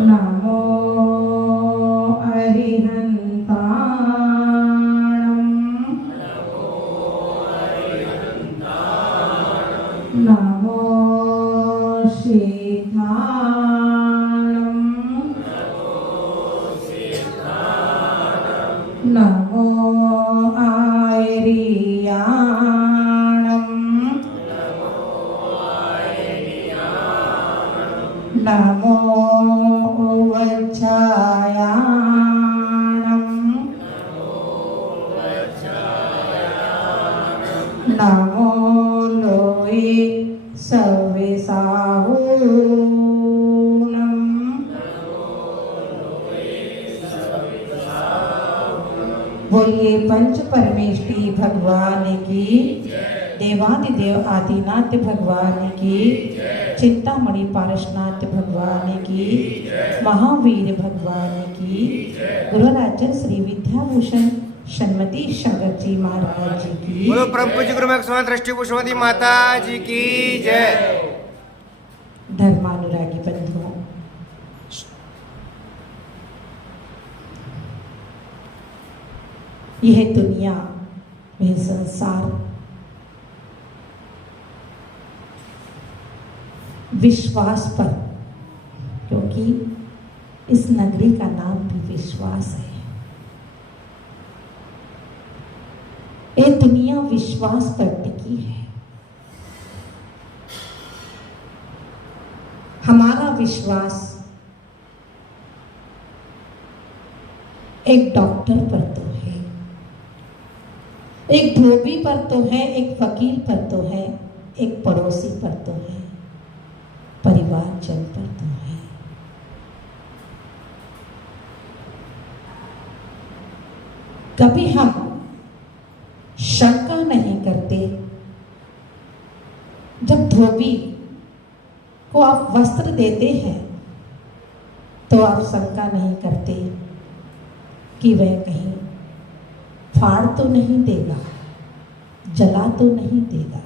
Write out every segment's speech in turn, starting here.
नमो अरिहन्ताणं नमो सिद्धाणं नमो आयर्याणं नमो नमो लोये सविसाहूणं बोलिए पंच परमेष्टि भगवान की, देवादिदेव आदिनाथ भगवान की, चिंतामणि पारसनाथ भगवान की, महावीर भगवान की, गुरुराजन श्री विद्याभूषण शन्मती सागर जी महाराज जी की, बोलो परम पूज्य गुरु महक दृष्टि पुष्पवती माता जी की जय। धर्मानुरागी बंधुओं, यह दुनिया, यह संसार विश्वास पर, क्योंकि इस नगरी का नाम भी विश्वास है। ये दुनिया विश्वास पर टिकी है। हमारा विश्वास एक डॉक्टर पर तो है, एक धोबी पर तो है, एक वकील पर तो है, एक पड़ोसी पर तो है, परिवारजन पर तो है। कभी हम शंका नहीं करते जब धोबी को आप वस्त्र देते हैं, तो आप शंका नहीं करते कि वह कहीं फाड़ तो नहीं देगा, जला तो नहीं देगा।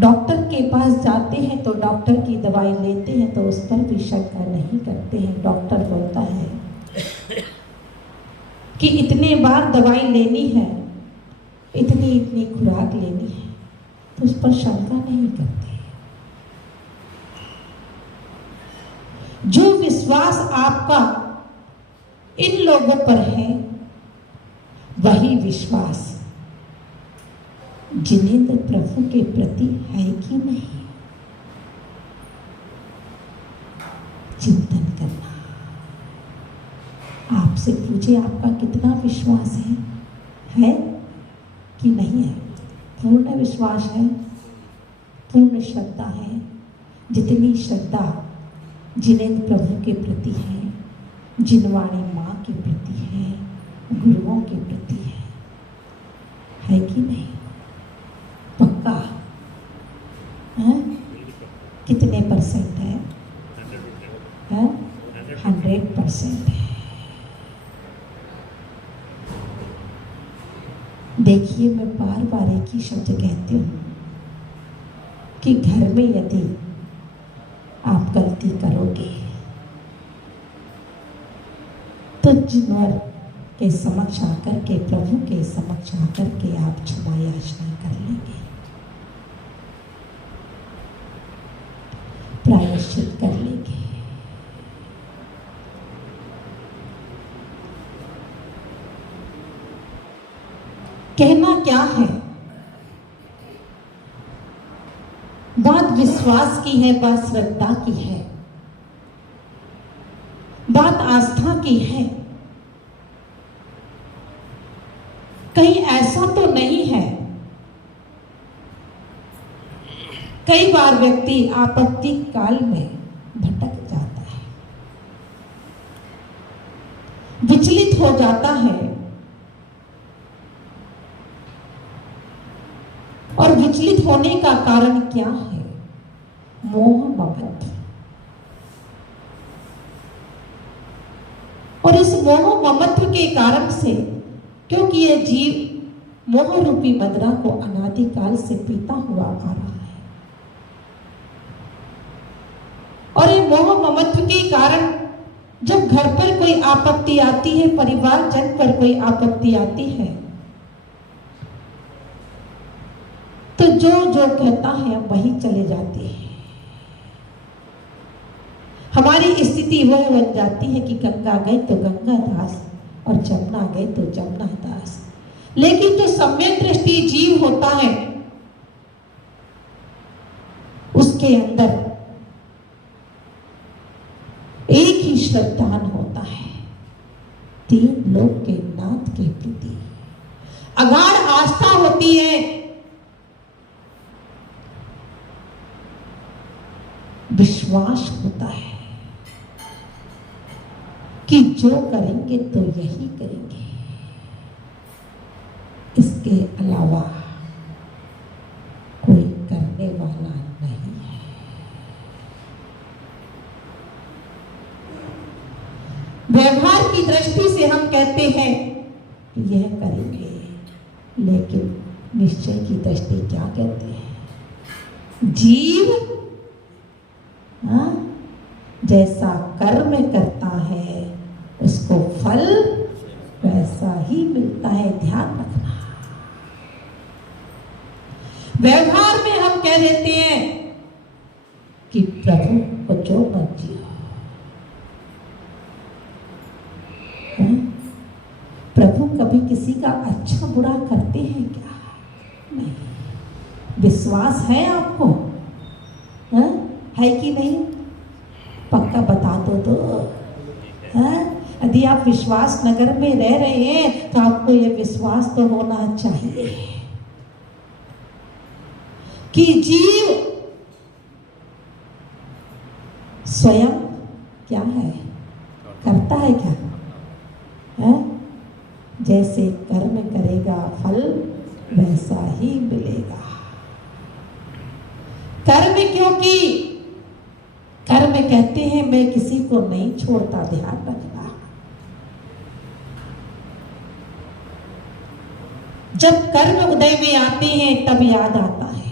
डॉक्टर के पास जाते हैं तो डॉक्टर की दवाई लेते हैं तो उस पर भी शंका नहीं करते हैं। डॉक्टर बोलता है कि इतने बार दवाई लेनी है, इतनी इतनी खुराक लेनी है, तो उस पर शंका नहीं करते। जो विश्वास आपका इन लोगों पर है, वही विश्वास जिनेंद्र प्रभु के प्रति है कि नहीं, चिंतन करना। आपसे पूछे आपका कितना विश्वास है कि नहीं है? पूर्ण विश्वास है, पूर्ण श्रद्धा है। जितनी श्रद्धा जिनेंद्र प्रभु के प्रति है, जिनवाणी माँ के प्रति है, गुरुओं के प्रति है कि नहीं? पक्का है? कितने परसेंट है? 100% है। देखिए, मैं बार बार एक ही शब्द कहती हूँ कि घर में यदि आप गलती करोगे तो जिनवर के समक्ष आकर के, प्रभु के समक्ष आकर के आप क्षमा याचना कर लेंगे, प्रायश्चित कर लेंगे। कहना क्या है? बात विश्वास की है, बात श्रद्धा की है, बात आस्था की है। कहीं कई बार व्यक्ति आपत्ति काल में भटक जाता है, विचलित हो जाता है, और विचलित होने का कारण क्या है? मोह ममत्व। और इस मोह ममत्व के कारण से, क्योंकि यह जीव मोह रूपी मदिरा को अनादिकाल से पीता हुआ आ रहा है, और ये मोह ममत्व के कारण जब घर पर कोई आपत्ति आती है, परिवार जन पर कोई आपत्ति आती है, तो जो जो कहता है वही चले जाते हैं। हमारी स्थिति वह बन जाती है कि गंगा गई तो गंगा दास और जमुना गई तो जमुना दास। लेकिन जो सम्यक दृष्टि जीव होता है, उसके अंदर एक ही श्रद्धान होता है, तीन लोक के नाथ के प्रति अगाध आस्था होती है, विश्वास होता है कि जो करेंगे तो यही करेंगे, इसके अलावा कोई करने वाला नहीं है। व्यवहार की दृष्टि से हम कहते हैं कि यह करेंगे, लेकिन निश्चय की दृष्टि क्या कहते हैं? जीव जैसा कर्म करता है उसको फल वैसा ही मिलता है, ध्यान रखना। व्यवहार में हम कह देते हैं कि प्रभु को जो मर्जी हो, प्रभु कभी किसी का अच्छा बुरा करते हैं क्या? नहीं। विश्वास है आपको? है कि नहीं? पक्का बता दो यदि आप विश्वास नगर में रह रहे हैं तो आपको यह विश्वास तो होना चाहिए कि जीव स्वयं क्या है, करता है क्या? जैसे कर्म करेगा फल वैसा ही मिलेगा। कर्म, क्योंकि कर्म कहते हैं मैं किसी को नहीं छोड़ता, ध्यान रखना। जब कर्म उदय में आते हैं तब याद आता है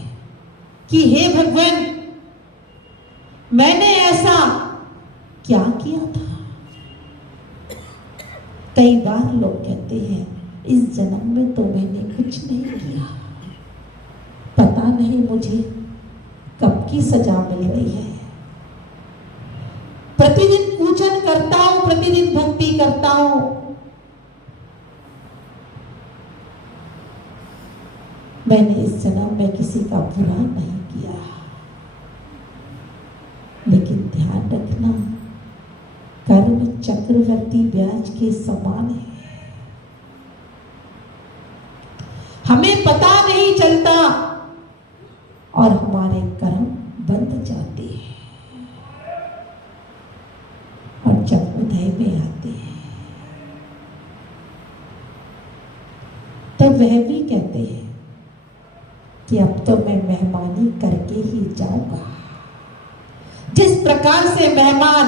कि हे भगवान, मैंने ऐसा क्या किया था। कई बार लोग कहते हैं इस जन्म में तो मैंने कुछ नहीं किया, पता नहीं मुझे कब की सजा मिल रही है। प्रतिदिन पूजन करता हूं, प्रतिदिन भक्ति करता हूं, मैंने इस जन्म में किसी का बुरा नहीं किया। लेकिन ध्यान रखना, कर्म चक्रवर्ती ब्याज के समान है, हमें पता नहीं चलता और हमारे कर्म बंध जाते हैं, और जब उदय में आते हैं तो वह भी कहते हैं कि अब तो मैं मेहमानी करके ही जाऊंगा। जिस प्रकार से मेहमान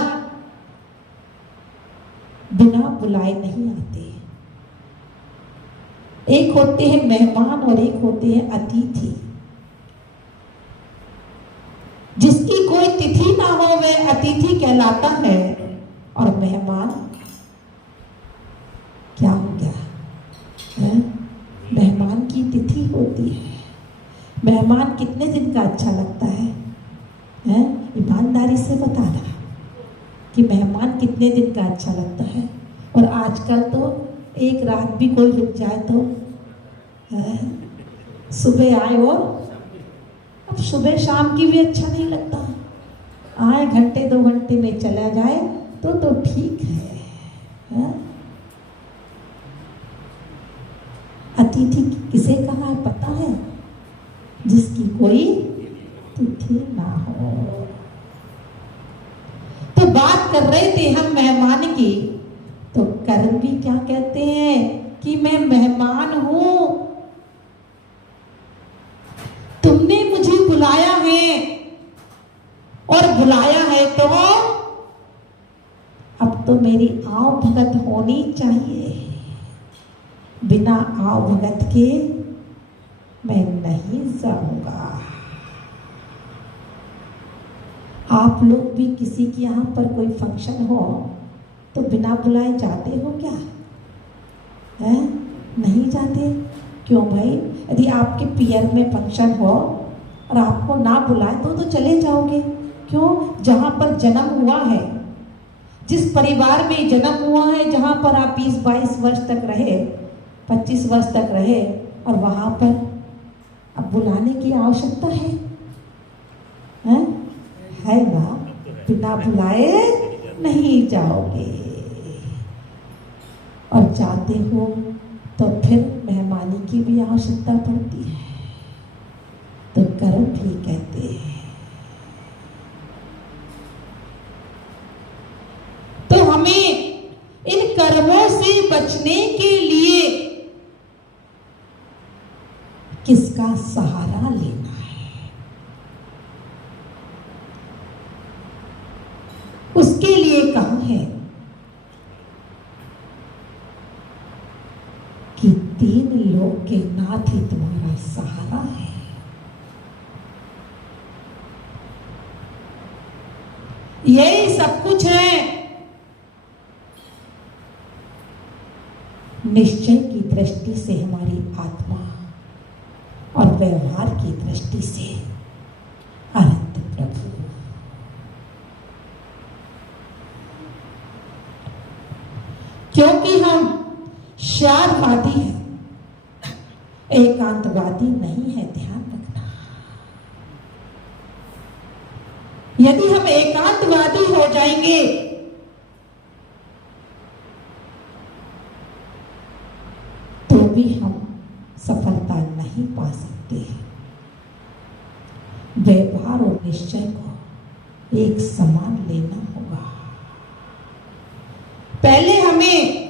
बिना बुलाए नहीं आते, एक होते हैं मेहमान और एक होते हैं अतिथि। जिसकी कोई तिथि ना हो वह अतिथि कहलाता है, और मेहमान क्या हो गया? मेहमान की तिथि होती है। मेहमान कितने दिन का अच्छा लगता है? ईमानदारी से बताना कि मेहमान कितने दिन का अच्छा लगता है। और आजकल तो एक रात भी कोई रुक जाए तो सुबह आए और अब सुबह शाम की भी अच्छा नहीं लगता, आए घंटे 2 घंटे में चला जाए तो ठीक है। अतिथि किसे कहा है पता है? जिसकी कोई तिथि भी क्या कहते हैं कि मैं मेहमान हूं, तुमने मुझे बुलाया है, और बुलाया है तो अब तो मेरी आव भगत होनी चाहिए। बिना आव भगत के मैं नहीं जाऊंगा। आप लोग भी किसी के यहाँ पर कोई फंक्शन हो तो बिना बुलाए जाते हो क्या? हैं? नहीं जाते। क्यों भाई? यदि आपके पियर में फंक्शन हो और आपको ना बुलाए तो चले जाओगे। क्यों? जहाँ पर जन्म हुआ है, जिस परिवार में जन्म हुआ है, जहाँ पर आप 20-22 वर्ष तक रहे, 25 वर्ष तक रहे, और वहाँ पर अब बुलाने की आवश्यकता है? है ना? बिना बुलाए नहीं जाओगे, और जाते हो तो फिर मेहमानी की भी आवश्यकता पड़ती है, तो कर्म भी कहते हैं। तो हमें इन कर्मों से बचने के लिए किसका सहारा लेना है? उसके लिए कहा है कि 3 लोग के नाथ ही तुम्हारा सहारा है। यही सब कुछ है। निश्चय की दृष्टि से हमारी आत्मा और व्यवहार की दृष्टि से अनंत प्रभु। क्योंकि हम शारवादी हैं, एकांतवादी नहीं है, ध्यान रखना। यदि हम एकांतवादी हो जाएंगे तो भी हम सफलता नहीं पा सकते। व्यवहार और निश्चय को एक समान लेना होगा। पहले हमें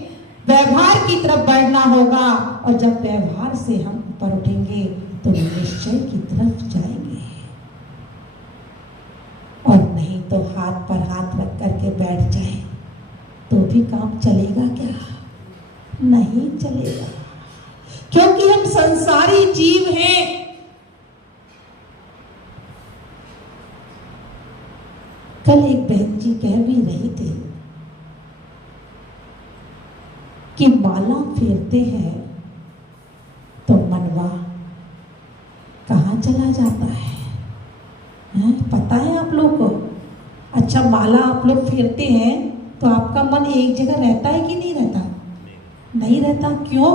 व्यवहार की तरफ बढ़ना होगा, और जब व्यवहार से हम ऊपर उठेंगे तो निश्चय की तरफ जाएंगे। और नहीं तो हाथ पर हाथ रख करके बैठ जाए तो भी काम चलेगा क्या? नहीं चलेगा, क्योंकि हम संसारी जीव हैं। कल एक बहन जी कह भी रही थी कि माला फेरते हैं तो मनवा कहाँ चला जाता है? पता है आप लोग को? अच्छा, माला आप लोग फेरते हैं तो आपका मन एक जगह रहता है कि नहीं रहता? नहीं रहता। क्यों?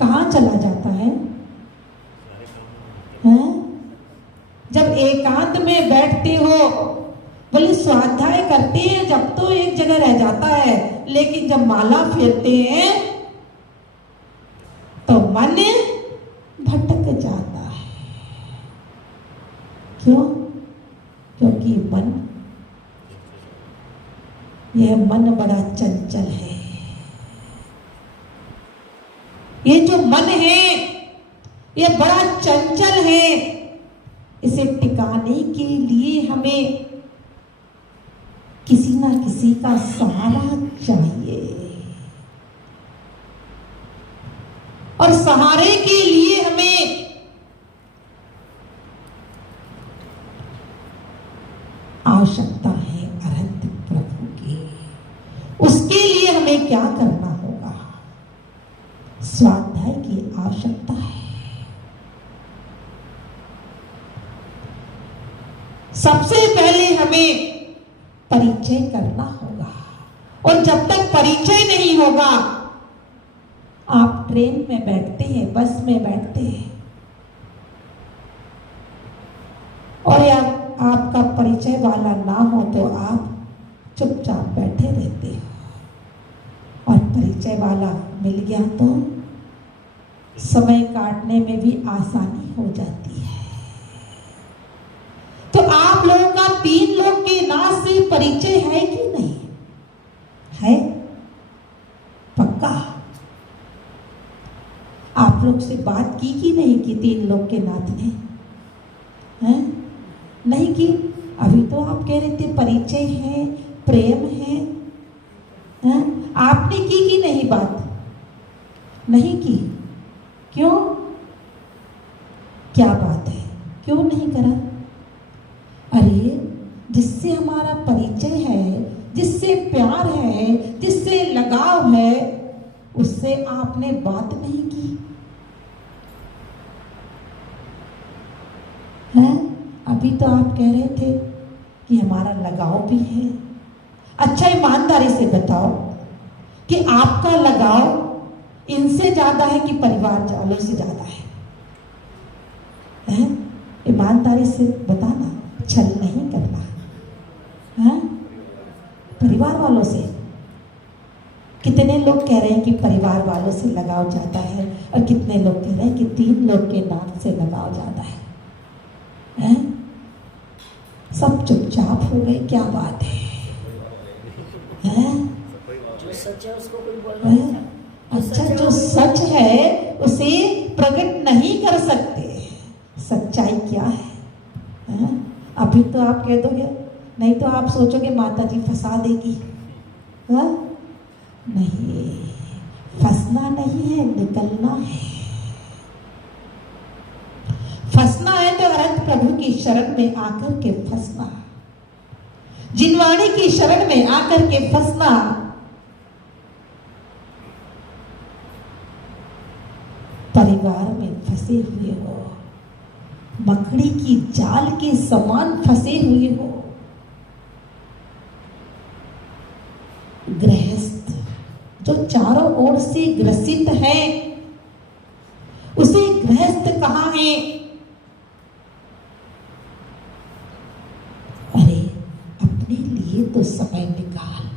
कहाँ चला जाता है? जब एकांत में बैठते हो, बोले स्वाध्याय करते हैं जब तो एक जगह रह जाता है, लेकिन जब माला फेरते हैं तो मन भटक जाता है। क्यों? क्योंकि यह मन बड़ा चंचल है। ये जो मन है यह बड़ा चंचल है। इसे टिकाने के लिए हमें किसी ना किसी का सहारा चाहिए, और सहारे के लिए हमें आवश्यकता है अनंत प्रभु की। उसके लिए हमें क्या करना होगा? स्वाध्याय की आवश्यकता है। सबसे पहले हमें परिचय करना होगा, और जब तक परिचय नहीं होगा, आप ट्रेन में बैठते हैं, बस में बैठते हैं, और या आपका परिचय वाला ना हो तो आप चुपचाप बैठे रहते हो, और परिचय वाला मिल गया तो समय काटने में भी आसानी हो जाती है। तो आप लोगों का 3 लोग के नाम से परिचय है कि नहीं है? आप लोग से बात की कि नहीं की 3 लोग के नाथ ने? हैं? नहीं की। अभी तो आप कह रहे थे परिचय है, प्रेम है। हैं? आपने की कि नहीं बात? नहीं की। क्यों? क्या बात है, क्यों नहीं करा? अरे जिससे हमारा परिचय है, जिससे प्यार है, जिससे लगाव है, उससे आपने बात नहीं की है? अभी तो आप कह रहे थे कि हमारा लगाव भी है। अच्छा ईमानदारी से बताओ कि आपका लगाव इनसे ज्यादा है कि परिवार वालों से ज्यादा है? ईमानदारी से बताना, छल नहीं करना। है? परिवार वालों से कितने लोग कह रहे हैं कि परिवार वालों से लगाव ज्यादा है, और कितने लोग कह रहे हैं कि 3 लोग के नाम से लगाव ज्यादा है? हैं? सब चुपचाप हो गए, क्या बात है? हैं? जो सच है उसको कोई बोलना नहीं चाहता। अच्छा, जो सच है उसे प्रकट नहीं कर सकते। सच्चाई क्या है? हैं? अभी तो आप कह दोगे, नहीं तो आप सोचोगे माता जी फंसा देगी। हाँ? नहीं, फंसना नहीं है, निकलना है। फंसना है तो अनंत प्रभु की शरण में आकर के फंसना, जिनवाणी की शरण में आकर के फंसना। परिवार में फंसे हुए हो, मकड़ी की जाल के समान फंसे हुए हो। गृहस्थ जो चारों ओर से ग्रसित है, उसे गृहस्थ कहाँ है? अरे अपने लिए तो समय निकाल।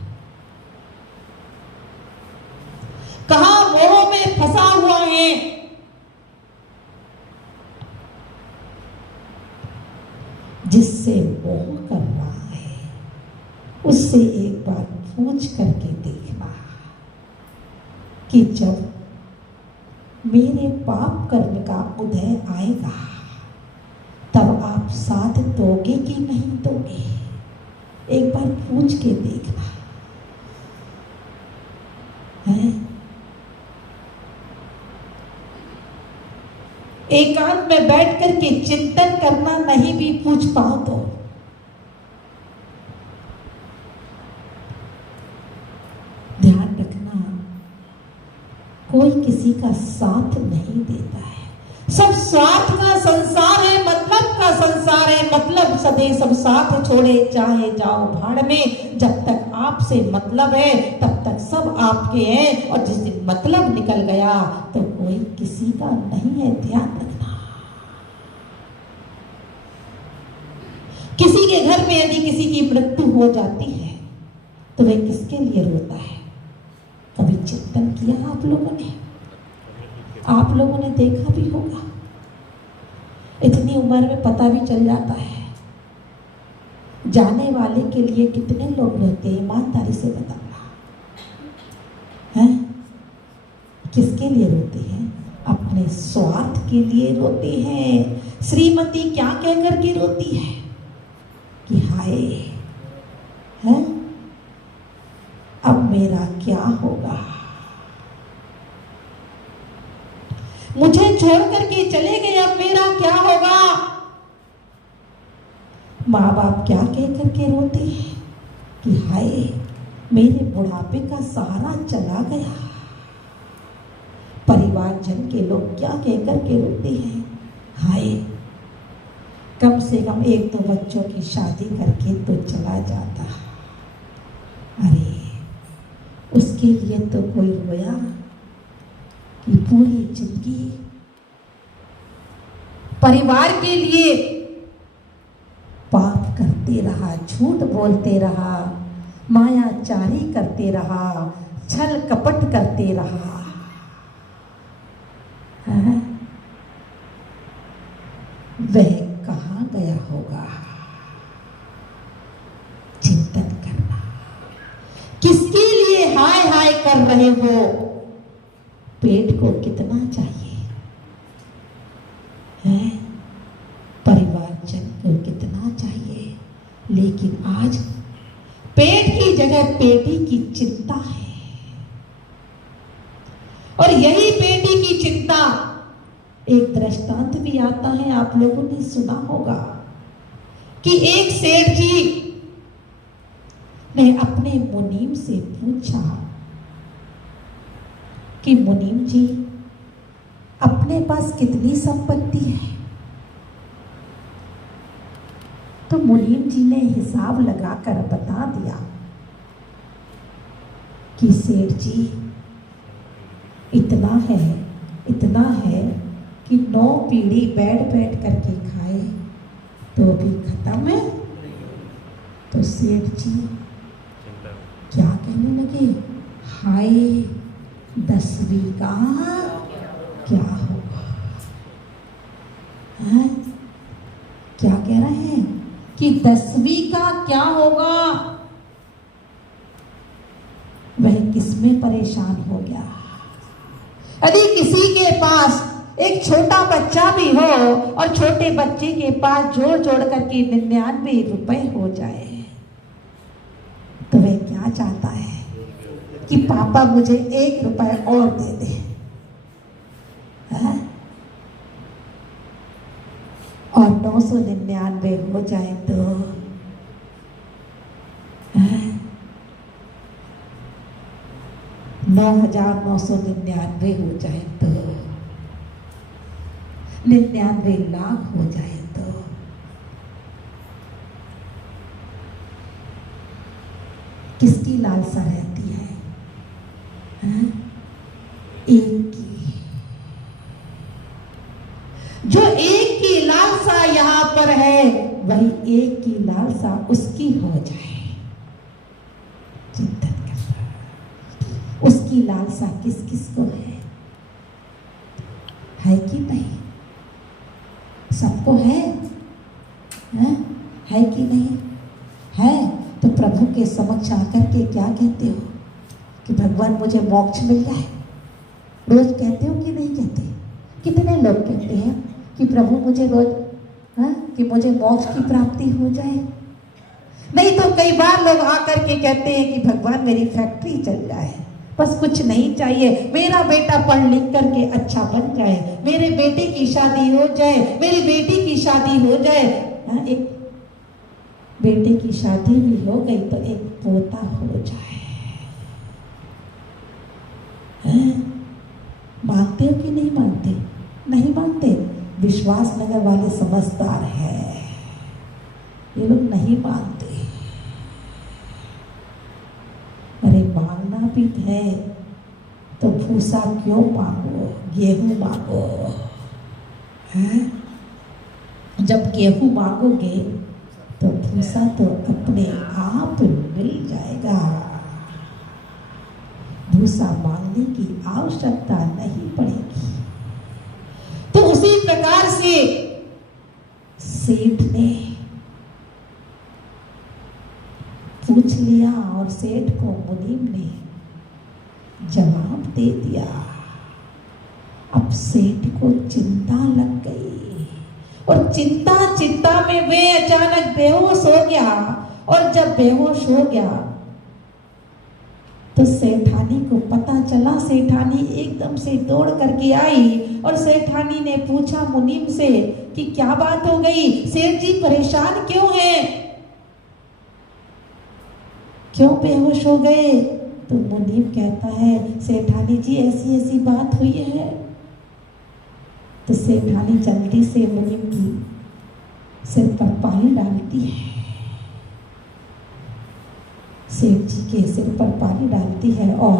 कहाँ मोह में फंसा हुआ है? जिससे मोह कर रहा है उससे एक बार पूछ करके देखना कि जब मेरे पाप कर्म का उदय आएगा तब आप साथ दोगे कि नहीं दोगे? एक बार पूछ के देखना है। एकांत में बैठ करके चिंतन करना नहीं भी पूछ पाओ तो ध्यान रखना, कोई किसी का साथ नहीं देता है। सब स्वार्थ का संसार है, मतलब का संसार है। मतलब सदे सब साथ छोड़े चाहे जाओ भाड़ में। जब तक आपसे मतलब है तब तक सब आपके हैं, और जिस दिन मतलब निकल गया तो कोई किसी का नहीं है। ध्यान रखना। किसी के घर में यदि किसी की मृत्यु हो जाती है तो वह किसके लिए रोता है? कभी चिंतन किया आप लोगों ने? आप लोगों ने देखा भी होगा। इतनी उम्र में पता भी चल जाता है। जाने वाले के लिए कितने लोग रोते हैं? ईमानदारी से बताना है। किसके लिए रोते हैं? अपने स्वार्थ के लिए रोते हैं। श्रीमती क्या कह करके रोती है कि हाय है, अब मेरा क्या होगा? मुझे छोड़ करके चले गए, अब मेरा क्या होगा? माँ बाप क्या कह करके रोते हैं कि हाय मेरे बुढ़ापे का सहारा चला गया। परिवार जन के लोग क्या कह करके रोते हैं? हाय कम से कम 1-2 बच्चों की शादी करके तो चला जाता। अरे उसके लिए तो कोई रोया कि पूरी जिंदगी परिवार के लिए पाप करते रहा, झूठ बोलते रहा, मायाचारी करते रहा, छल कपट करते रहा। वह कहाँ गया होगा? चिंतन करना। किसके लिए हाय हाय कर रहे हो? पेट को कितना चाहिए? है, परिवारजन को कितना चाहिए, लेकिन आज पेट की जगह पेटी की चिंता है। और यही पेटी की चिंता, एक दृष्टांत भी आता है, आप लोगों ने सुना होगा कि एक सेठ जी ने अपने मुनीम से पूछा कि मुनीम जी, अपने पास कितनी संपत्ति है? तो मुनीम जी ने हिसाब लगाकर बता दिया कि सेठ जी, इतना है कि 9 पीढ़ी बैठ करके खाए तो भी खत्म है। तो सेठ जी क्या कहने लगे, हाय 10वीं का क्या होगा? है? क्या कह रहे हैं कि 10वीं का क्या होगा? वह किसमें परेशान हो गया। यदि किसी के पास एक छोटा बच्चा भी हो और छोटे बच्चे के पास जोड़ करके 99 रुपए हो जाए, तो वह क्या चाहता है कि पापा मुझे 1 रुपए और दे दे। है? और 999 हो जाए तो 9,999 हो जाए तो 99 लाख हो जाए तो किसकी लालसा रहती है? एक की। जो एक की लालसा यहां पर है, वही एक की लालसा उसकी हो जाए। चिंतन कर, उसकी लालसा किस किस को है कि नहीं? सबको है कि नहीं? है तो प्रभु के समक्ष आकर के क्या कहते हो कि भगवान मुझे मोक्ष मिल जाए? रोज कहते हो कि नहीं कहते? कितने लोग कहते हैं कि प्रभु मुझे रोज कि मुझे मोक्ष की प्राप्ति हो जाए? नहीं तो कई बार लोग आकर के कहते हैं कि भगवान मेरी फैक्ट्री चल जाए, बस कुछ नहीं चाहिए, मेरा बेटा पढ़ लिख करके अच्छा बन जाए, मेरे बेटे की शादी हो जाए, मेरी बेटी की शादी हो जाए। एक बेटे की शादी भी हो गई तो एक पोता हो जाए। मानते हो कि नहीं मानते? नहीं मानते। विश्वास नगर वाले समझदार हैं, ये लोग नहीं मानते। अरे मांगना भी है तो भूसा क्यों मांगो, गेहूं मांगो। जब गेहूं मांगोगे तो भूसा तो अपने आप मिल जाएगा। भूसा मांगने की आवश्यकता नहीं पड़ेगी। तो उसी प्रकार से सेठ ने पूछ लिया और सेठ को मुनीम ने जवाब दे दिया। अब सेठ को चिंता लग गई और चिंता में वे अचानक बेहोश हो गया। और जब बेहोश हो गया तो सेठानी को पता चला। सेठानी एकदम से दौड़ करके आई और सेठानी ने पूछा मुनीम से कि क्या बात हो गई, सेठ जी परेशान क्यों हैं, क्यों बेहोश हो गए? तो मुनीम कहता है सेठानी जी ऐसी ऐसी बात हुई है। तो सेठानी जल्दी से मुनीम की सिर पर पानी डालती है, सेठ जी के सिर पर पानी डालती है और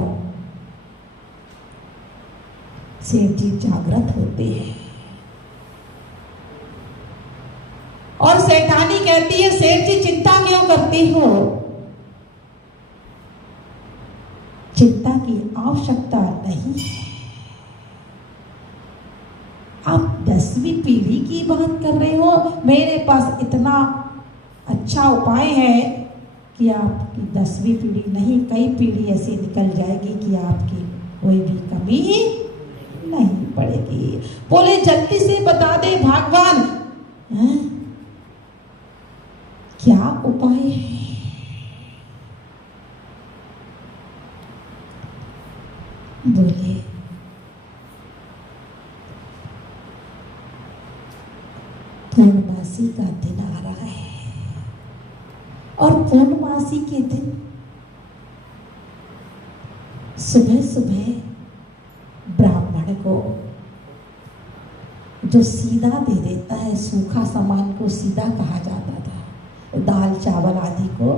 सेठ जी जागृत होते हैं। और सेठानी कहती है सेठ जी चिंता क्यों करती हो? चिंता की आवश्यकता नहीं है। आप 10वीं पीढ़ी की बात कर रहे हो, मेरे पास इतना अच्छा उपाय है कि आपकी 10वीं पीढ़ी नहीं, कई पीढ़ी ऐसी निकल जाएगी कि आपकी कोई भी कमी नहीं पड़ेगी। बोले जल्दी से बता दे भगवान, हैं? क्या उपाय है? बोले पूर्णमासी का दिन आ रहा है और पूर्णमासी के दिन सुबह सुबह ब्राह्मण को जो सीधा दे देता है, सूखा सामान को सीधा कहा जाता था, दाल चावल आदि को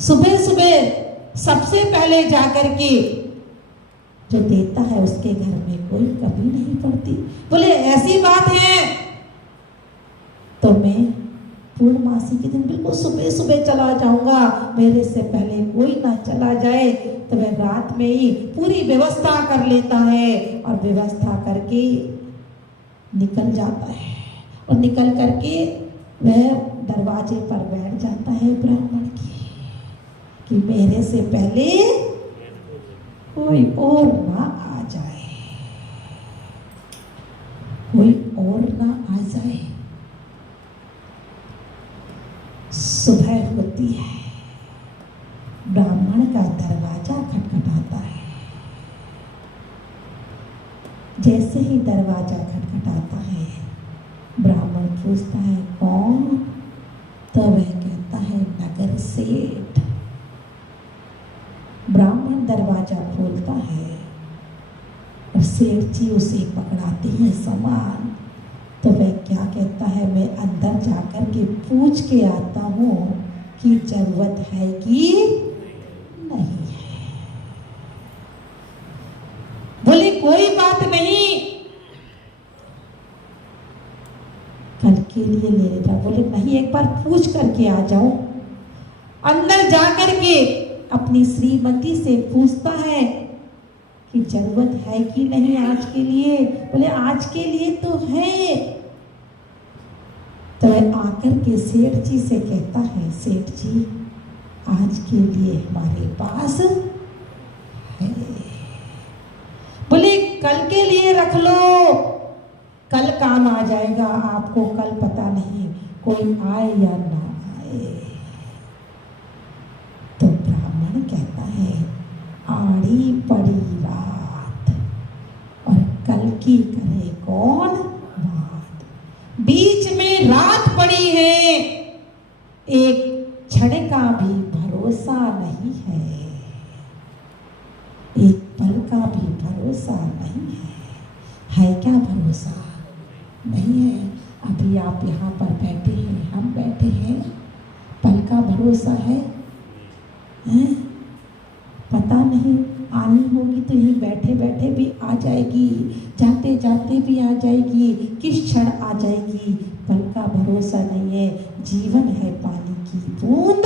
सुबह सुबह सबसे पहले जाकर के जो देता है उसके घर में कोई कमी नहीं पड़ती। बोले ऐसी बात है तो मैं पूर्णमासी के दिन बिल्कुल सुबह सुबह चला जाऊंगा, मेरे से पहले कोई ना चला जाए। तो वह रात में ही पूरी व्यवस्था कर लेता है और व्यवस्था करके निकल जाता है और निकल करके वह दरवाजे पर बैठ जाता है ब्राह्मण की कि मेरे से पहले कोई और ना आ जाए, कोई और ना आ जाए। सुबह होती है, ब्राह्मण का दरवाजा खटखटाता है। जैसे ही दरवाजा खटखटाता है, ब्राह्मण पूछता है कौन? तो वह कहता है नगर सेठ। ब्राह्मण दरवाजा खोलता है और सेठ जी उसे पकड़ाते हैं सामान। तो वह क्या कहता है, मैं अंदर जाकर के पूछ के आता हूँ कि जरूरत है कि नहीं है। बोले कोई बात नहीं, कल के लिए ले लेता। बोले नहीं, एक बार पूछ करके आ जाओ। अंदर जाकर के अपनी श्रीमती से पूछता है कि जरूरत है कि नहीं आज के लिए। बोले आज के लिए तो है। तो वह आकर के सेठ जी से कहता है, सेठ जी आज के लिए हमारे पास है। बोले कल के लिए रख लो, कल काम आ जाएगा आपको, कल पता नहीं कोई आए या ना आए। तो ब्राह्मण कहता है आड़ी पड़ी रात और कल की करे कौन बात। बीच में रात पड़ी है, एक क्षण का भी भरोसा नहीं है, एक पल का भी भरोसा नहीं है क्या भरोसा? नहीं है। अभी आप यहाँ पर बैठे हैं, हम बैठे हैं, पल का भरोसा है? पता नहीं, आनी होगी तो यही बैठे बैठे भी आ जाएगी, जाते जाते भी आ जाएगी, किस क्षण आ जाएगी, पल का भरोसा नहीं है। जीवन है पानी की बूंद,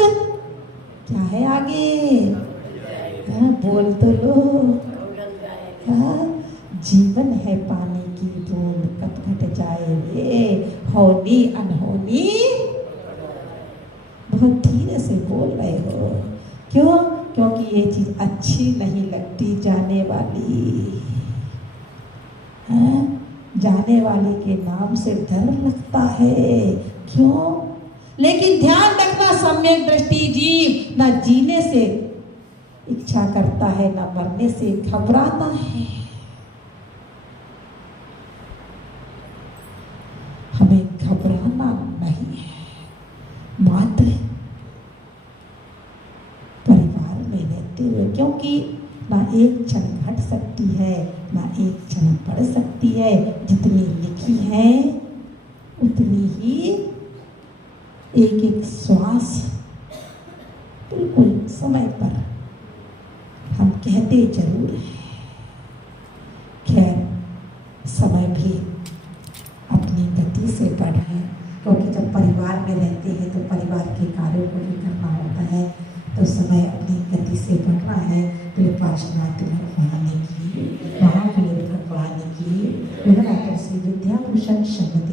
क्या है आगे? बोल तो लो। जीवन है पानी की बूंद, कब घट जाए रे होनी अनहोनी। बहुत धीरे से बोल रहे हो, क्यों? क्योंकि ये चीज अच्छी नहीं लगती जाने वाली है। जाने वाले के नाम से डर लगता है, क्यों? लेकिन ध्यान रखना, सम्यक दृष्टि जीव न जीने से इच्छा करता है, न मरने से घबराता है। हमें घबराना नहीं है, मात्र परिवार में रहते हुए, क्योंकि ना एक क्षण घट सकती है, ना एक क्षण बढ़ सकती है। जितनी लिखी है उतनी ही एक एक श्वास बिल्कुल समय पर हम कहते जरूर हैं। खैर समय भी अपनी गति से बढ़ है, क्योंकि जब परिवार में रहते हैं तो परिवार के कार्यों को भी करना होता है, तो समय अपनी गति से बढ़ रहा है। कृपाशनाथ भगवान की, महावीर भगवान की, श्री विद्याभूषण शब्द